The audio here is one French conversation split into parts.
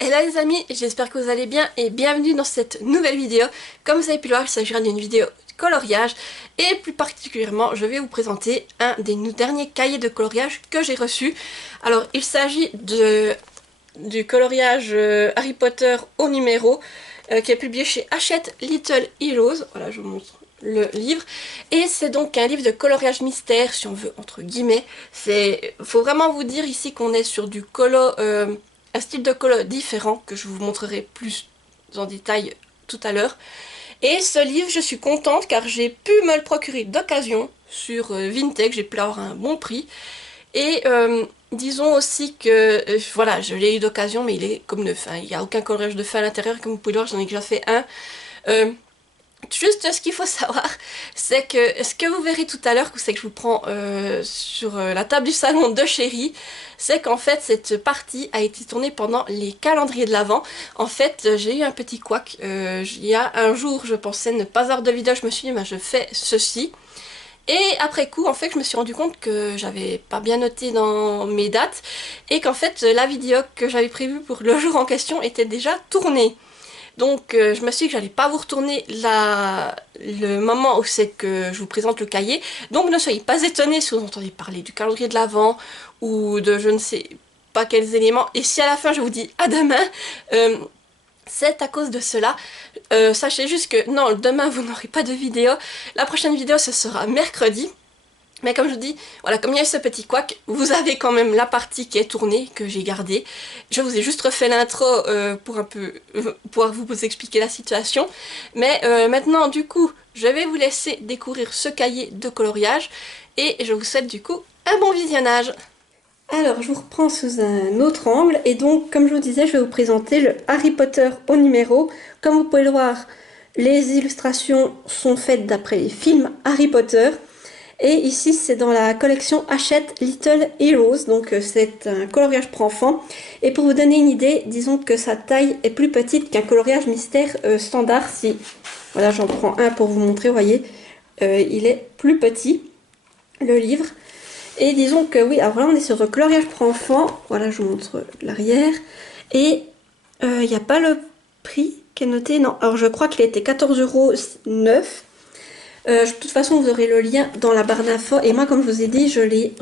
Hello les amis, j'espère que vous allez bien et bienvenue dans cette nouvelle vidéo. Comme vous avez pu le voir, il s'agira d'une vidéo coloriage et plus particulièrement, je vais vous présenter un des derniers cahiers de coloriage que j'ai reçu. Alors, il s'agit du coloriage Harry Potter au numéro qui est publié chez Hachette Little Heroes. Voilà, je vous montre le livre. Et c'est donc un livre de coloriage mystère, si on veut, entre guillemets. Faut vraiment vous dire ici qu'on est sur du un style de colo différent que je vous montrerai plus en détail tout à l'heure. Et ce livre, je suis contente car j'ai pu me le procurer d'occasion sur Vinted, j'ai pu l'avoir à un bon prix. Et disons aussi que, voilà, je l'ai eu d'occasion, mais il est comme neuf, hein. Il n'y a aucun coloriage de feu à l'intérieur, comme vous pouvez le voir, j'en ai déjà fait un. Juste ce qu'il faut savoir, c'est que ce que vous verrez tout à l'heure, c'est que je vous prends sur la table du salon de Chérie, c'est qu'en fait cette partie a été tournée pendant les calendriers de l'Avent. En fait, j'ai eu un petit couac. Il y a un jour, je pensais ne pas avoir de vidéo, je me suis dit, bah, je fais ceci. Et après coup, en fait, je me suis rendu compte que j'avais pas bien noté dans mes dates et qu'en fait, la vidéo que j'avais prévue pour le jour en question était déjà tournée. Donc je me suis dit que j'allais pas vous retourner le moment où c'est que je vous présente le cahier. Donc ne soyez pas étonnés si vous entendez parler du calendrier de l'Avent ou de je ne sais pas quels éléments. Et si à la fin je vous dis à demain, c'est à cause de cela. Sachez juste que non, demain vous n'aurez pas de vidéo. La prochaine vidéo ce sera mercredi. Mais comme je vous dis, voilà, comme il y a eu ce petit couac, vous avez quand même la partie qui est tournée, que j'ai gardée. Je vous ai juste refait l'intro pour un peu pouvoir vous expliquer la situation. Mais maintenant, du coup, je vais vous laisser découvrir ce cahier de coloriage. Et je vous souhaite du coup un bon visionnage. Alors, je vous reprends sous un autre angle. Et donc, comme je vous disais, je vais vous présenter le Harry Potter au numéro. Comme vous pouvez le voir, les illustrations sont faites d'après les films Harry Potter. Et ici, c'est dans la collection Hachette Little Heroes, donc c'est un coloriage pour enfants. Et pour vous donner une idée, disons que sa taille est plus petite qu'un coloriage mystère standard. Si, voilà, j'en prends un pour vous montrer, vous voyez, il est plus petit, le livre. Et disons que oui, alors là, on est sur le coloriage pour enfants. Voilà, je vous montre l'arrière. Et il n'y a pas le prix qui est noté, non. Alors, je crois qu'il était 14,09 €. De toute façon, vous aurez le lien dans la barre d'infos. Et moi, comme je vous ai dit, je l'ai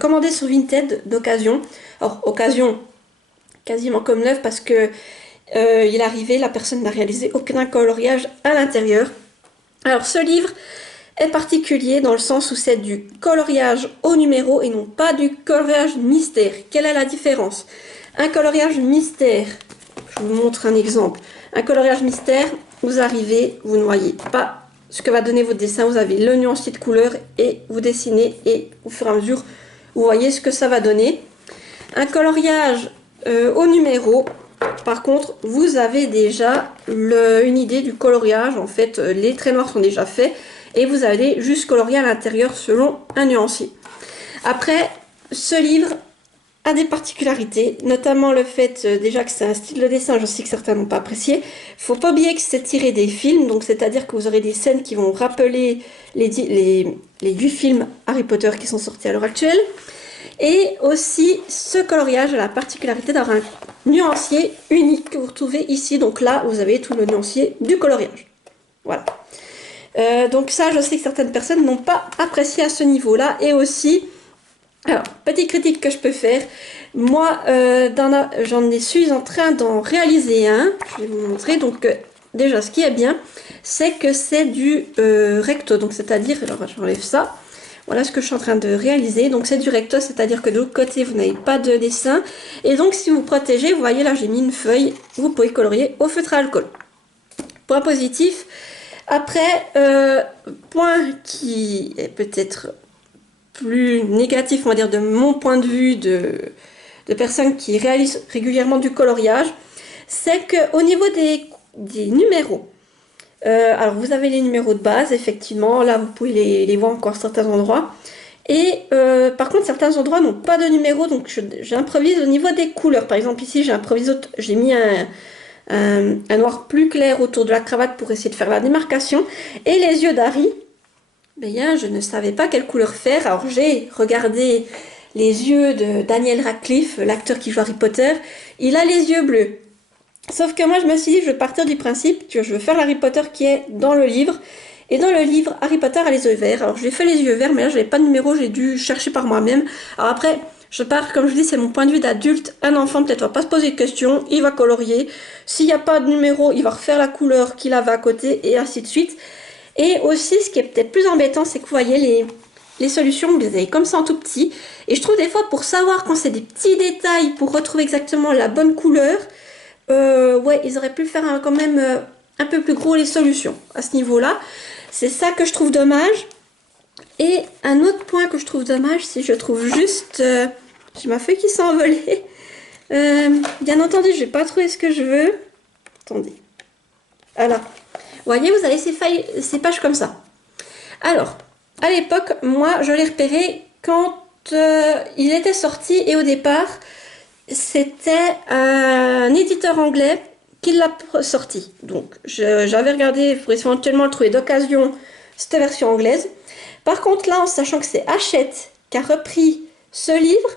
commandé sur Vinted d'occasion. Alors, occasion quasiment comme neuf parce que il est arrivé, la personne n'a réalisé aucun coloriage à l'intérieur. Alors, ce livre est particulier dans le sens où c'est du coloriage au numéro et non pas du coloriage mystère. Quelle est la différence? Un coloriage mystère, je vous montre un exemple. Un coloriage mystère, vous arrivez, vous ne voyez pas ce que va donner votre dessin, vous avez le nuancier de couleur et vous dessinez et au fur et à mesure vous voyez ce que ça va donner. Un coloriage au numéro, par contre vous avez déjà une idée du coloriage, en fait les traits noirs sont déjà faits et vous allez juste colorier à l'intérieur selon un nuancier. Après, ce livre a des particularités, notamment le fait déjà que c'est un style de dessin, je sais que certains n'ont pas apprécié. Faut pas oublier que c'est tiré des films, donc c'est-à-dire que vous aurez des scènes qui vont rappeler les 8 films Harry Potter qui sont sortis à l'heure actuelle. Et aussi, ce coloriage a la particularité d'avoir un nuancier unique que vous retrouvez ici. Donc là, vous avez tout le nuancier du coloriage. Voilà. Donc ça, je sais que certaines personnes n'ont pas apprécié à ce niveau-là. Et aussi, alors, petite critique que je peux faire, moi j'en suis en train d'en réaliser un, je vais vous montrer. Donc déjà ce qui est bien, c'est que c'est du recto, donc c'est-à-dire, alors j'enlève ça, voilà ce que je suis en train de réaliser, donc c'est du recto, c'est-à-dire que de l'autre côté vous n'avez pas de dessin, et donc si vous protégez, vous voyez là j'ai mis une feuille, vous pouvez colorier au feutre à alcool. Point positif. Après, point qui est peut-être plus négatif, on va dire, de mon point de vue de personnes qui réalisent régulièrement du coloriage, c'est qu'au niveau des numéros, alors vous avez les numéros de base, effectivement, là vous pouvez les voir encore à certains endroits, et par contre certains endroits n'ont pas de numéros, donc j'improvise au niveau des couleurs. Par exemple ici j'ai mis un noir plus clair autour de la cravate pour essayer de faire la démarcation, et les yeux d'Harry, bien, je ne savais pas quelle couleur faire, alors j'ai regardé les yeux de Daniel Radcliffe, l'acteur qui joue Harry Potter. Il a les yeux bleus. Sauf que moi, je me suis dit, je vais partir du principe que je veux faire l'Harry Potter qui est dans le livre. Et dans le livre, Harry Potter a les yeux verts. Alors, j'ai fait les yeux verts, mais là, j'avais pas de numéro, j'ai dû chercher par moi-même. Alors après, je pars, comme je dis, c'est mon point de vue d'adulte. Un enfant, peut-être, va pas se poser de questions, il va colorier. S'il n'y a pas de numéro, il va refaire la couleur qu'il avait à côté, et ainsi de suite. Et aussi, ce qui est peut-être plus embêtant, c'est que vous voyez les solutions, vous les avez comme ça en tout petit. Et je trouve des fois, pour savoir quand c'est des petits détails, pour retrouver exactement la bonne couleur, ouais, ils auraient pu faire quand même un peu plus gros les solutions à ce niveau-là. C'est ça que je trouve dommage. Et un autre point que je trouve dommage, si je trouve juste... j'ai ma feuille qui s'est envolée. Bien entendu, je vais pas trouver ce que je veux. Attendez. Alors, vous voyez, vous avez ces pages comme ça. Alors, à l'époque, moi, je l'ai repéré quand il était sorti. Et au départ, c'était un éditeur anglais qui l'a sorti. Donc, j'avais regardé pour éventuellement le trouver d'occasion, cette version anglaise. Par contre, là, en sachant que c'est Hachette qui a repris ce livre,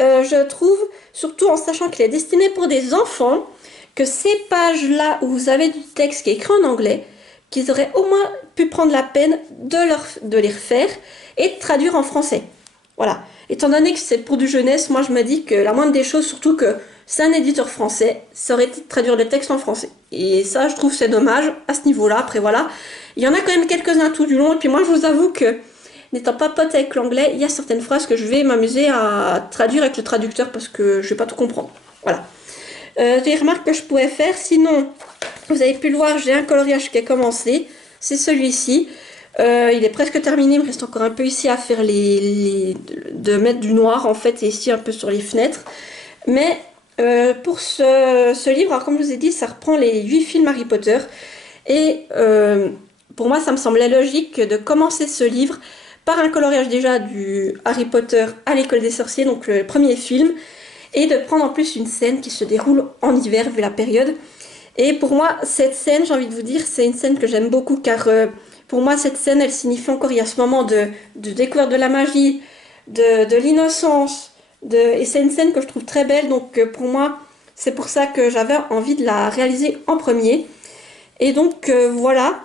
je trouve, surtout en sachant qu'il est destiné pour des enfants, que ces pages-là où vous avez du texte qui est écrit en anglais, qu'ils auraient au moins pu prendre la peine de les refaire et de traduire en français. Voilà. Étant donné que c'est pour du jeunesse, moi je me dis que la moindre des choses, surtout que c'est un éditeur français, ça aurait été de traduire le texte en français. Et ça, je trouve c'est dommage à ce niveau-là. Après voilà, il y en a quand même quelques-uns tout du long. Et puis moi, je vous avoue que n'étant pas pote avec l'anglais, il y a certaines phrases que je vais m'amuser à traduire avec le traducteur parce que je vais pas tout comprendre. Voilà. Des remarques que je pouvais faire, sinon, vous avez pu le voir, j'ai un coloriage qui a commencé, c'est celui-ci. Il est presque terminé, il me reste encore un peu ici à faire de mettre du noir en fait, et ici un peu sur les fenêtres. Mais pour ce livre, alors comme je vous ai dit, ça reprend les 8 films Harry Potter. Et pour moi, ça me semblait logique de commencer ce livre par un coloriage déjà du Harry Potter à l'école des sorciers, donc le premier film, et de prendre en plus une scène qui se déroule en hiver vu la période. Et pour moi, cette scène, j'ai envie de vous dire, c'est une scène que j'aime beaucoup car pour moi, cette scène, elle signifie encore, il y a ce moment de découverte de la magie, de l'innocence, et c'est une scène que je trouve très belle, donc pour moi, c'est pour ça que j'avais envie de la réaliser en premier. Et donc voilà,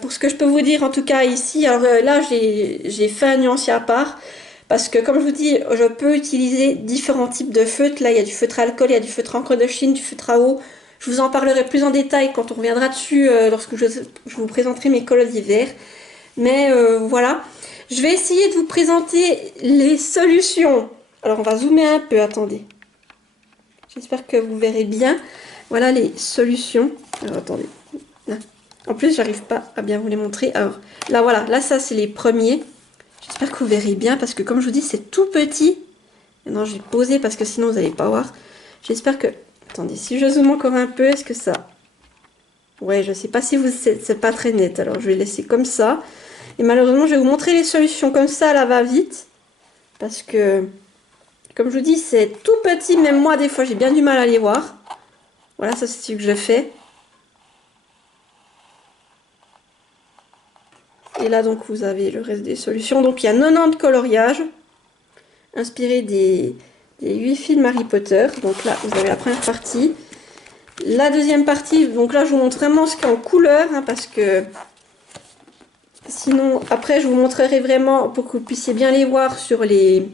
pour ce que je peux vous dire en tout cas ici, alors là j'ai fait un nuancier à part, parce que comme je vous dis, je peux utiliser différents types de feutres. Là il y a du feutre à alcool, il y a du feutre encre de Chine, du feutre à eau. Je vous en parlerai plus en détail quand on reviendra dessus, lorsque je vous présenterai mes colos d'hiver. Mais voilà, je vais essayer de vous présenter les solutions. Alors on va zoomer un peu, attendez. J'espère que vous verrez bien. Voilà les solutions. Alors attendez. Là. En plus, j'arrive pas à bien vous les montrer. Alors là, voilà. Là, ça, c'est les premiers. J'espère que vous verrez bien parce que comme je vous dis, c'est tout petit. Maintenant, je vais poser parce que sinon, vous n'allez pas voir. J'espère que... Attendez, si je zoome encore un peu, est-ce que ça... Ouais, je sais pas si vous... c'est pas très net. Alors, je vais laisser comme ça. Et malheureusement, je vais vous montrer les solutions comme ça, là, va vite. Parce que... Comme je vous dis, c'est tout petit, même moi, des fois, j'ai bien du mal à les voir. Voilà, ça, c'est ce que je fais. Et là, donc, vous avez le reste des solutions. Donc, il y a 90 coloriages, inspirés des 8 films Harry Potter. Donc là, vous avez la première partie. La deuxième partie, donc là, je vous montre vraiment ce qui est en couleur, hein, parce que... Sinon, après, je vous montrerai vraiment, pour que vous puissiez bien les voir sur les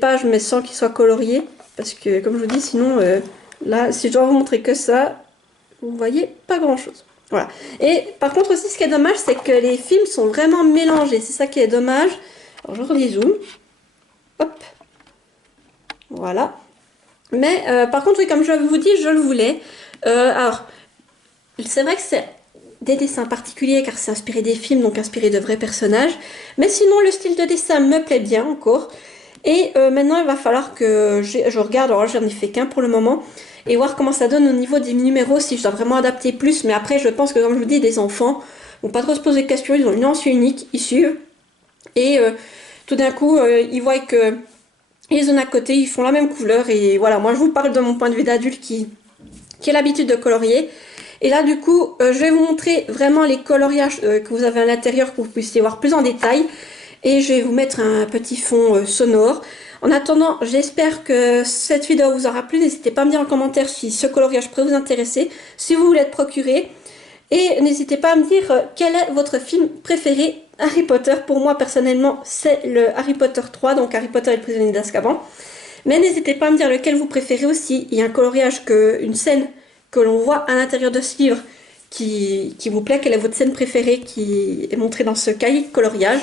pages, mais sans qu'ils soient coloriés. Parce que, comme je vous dis, sinon, là, si je dois vous montrer que ça, vous voyez pas grand-chose. Voilà. Et par contre aussi, ce qui est dommage, c'est que les films sont vraiment mélangés. C'est ça qui est dommage. Alors, je redézoome. Hop. Voilà. Mais, par contre, oui, comme je vous dis, je le voulais. Alors, c'est vrai que c'est des dessins particuliers, car c'est inspiré des films, donc inspiré de vrais personnages. Mais sinon, le style de dessin me plaît bien encore. Et maintenant, il va falloir que je regarde. Alors, j'en ai fait qu'un pour le moment. Et voir comment ça donne au niveau des numéros, si je dois vraiment adapter plus. Mais après, je pense que, comme je vous dis, les enfants vont pas trop se poser de questions. Ils ont une ancienne unique, ils suivent. Et tout d'un coup, ils voient que les zones à côté, ils font la même couleur. Et voilà, moi, je vous parle de mon point de vue d'adulte qui a l'habitude de colorier. Et là, du coup, je vais vous montrer vraiment les coloriages que vous avez à l'intérieur, pour que vous puissiez voir plus en détail. Et je vais vous mettre un petit fond sonore. En attendant, j'espère que cette vidéo vous aura plu. N'hésitez pas à me dire en commentaire si ce coloriage pourrait vous intéresser, si vous voulez être procuré. Et n'hésitez pas à me dire quel est votre film préféré Harry Potter. Pour moi, personnellement, c'est le Harry Potter 3, donc Harry Potter et le prisonnier d'Azkaban. Mais n'hésitez pas à me dire lequel vous préférez aussi. Il y a un coloriage, une scène que l'on voit à l'intérieur de ce livre qui vous plaît. Quelle est votre scène préférée qui est montrée dans ce cahier de coloriage?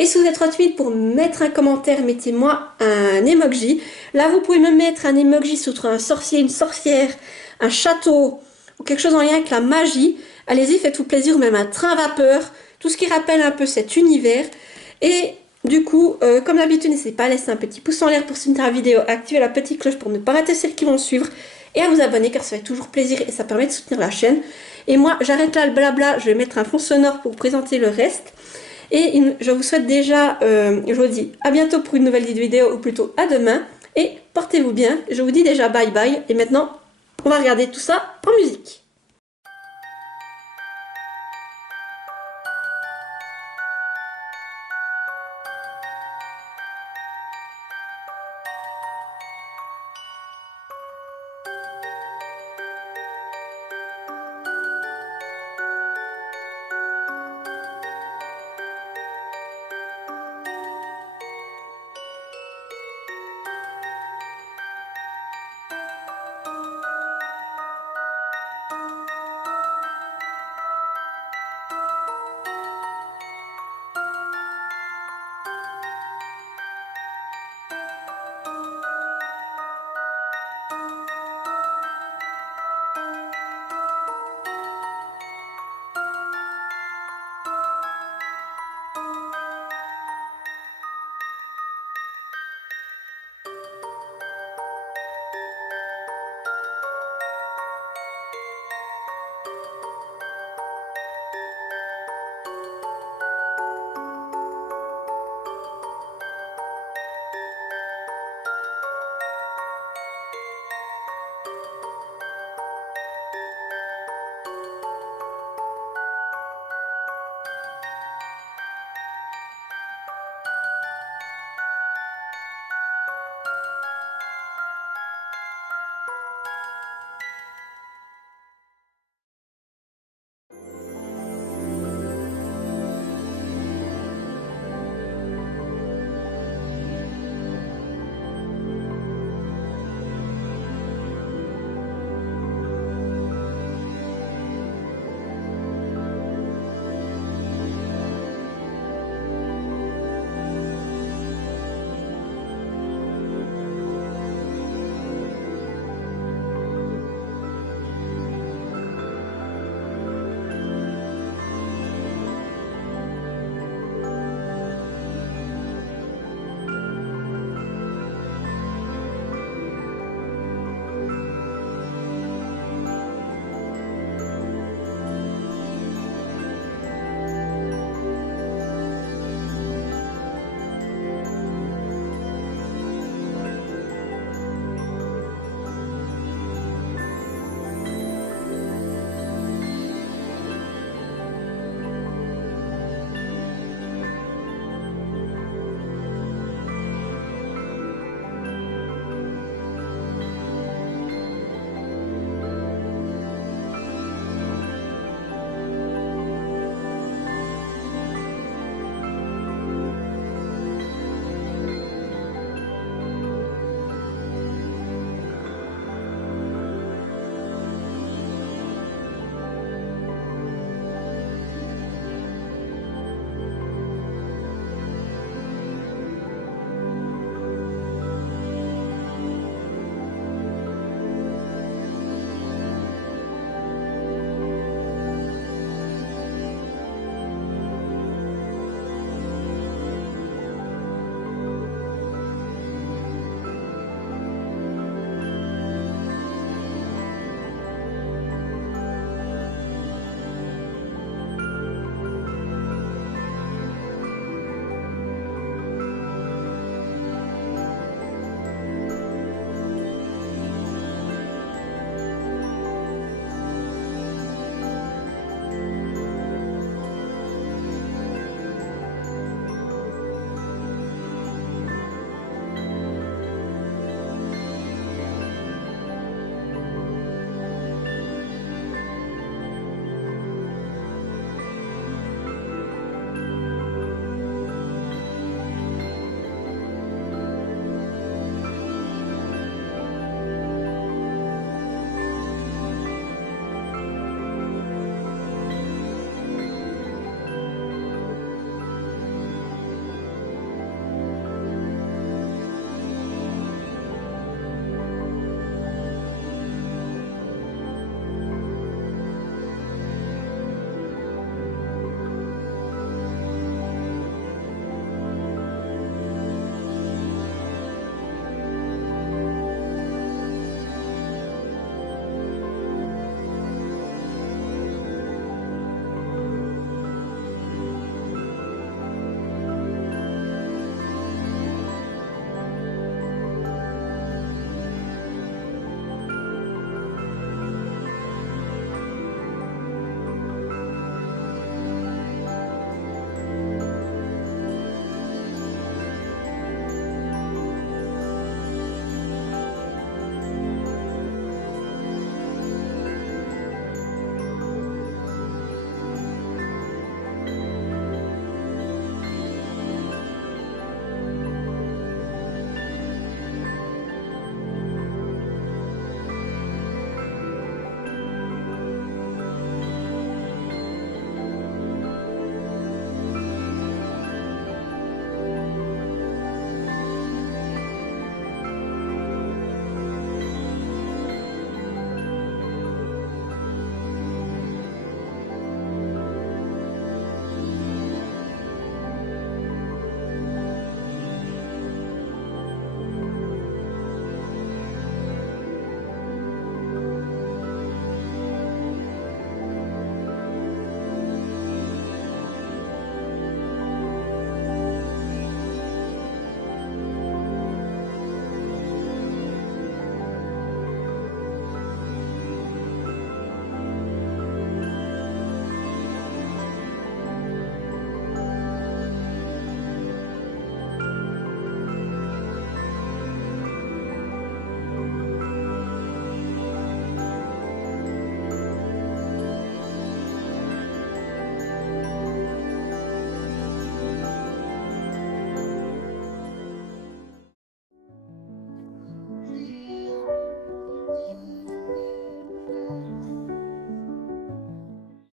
Et si vous êtes trop timide pour mettre un commentaire, mettez-moi un emoji. Là, vous pouvez me mettre un emoji sur un sorcier, une sorcière, un château ou quelque chose en lien avec la magie. Allez-y, faites-vous plaisir, ou même un train à vapeur, tout ce qui rappelle un peu cet univers. Et du coup, comme d'habitude, n'hésitez pas à laisser un petit pouce en l'air pour soutenir la vidéo, à activer la petite cloche pour ne pas rater celles qui vont suivre, et à vous abonner car ça fait toujours plaisir et ça permet de soutenir la chaîne. Et moi, j'arrête là le blabla, je vais mettre un fond sonore pour vous présenter le reste. Et je vous souhaite déjà, je vous dis à bientôt pour une nouvelle vidéo, ou plutôt à demain. Et portez-vous bien, je vous dis déjà bye bye. Et maintenant, on va regarder tout ça en musique.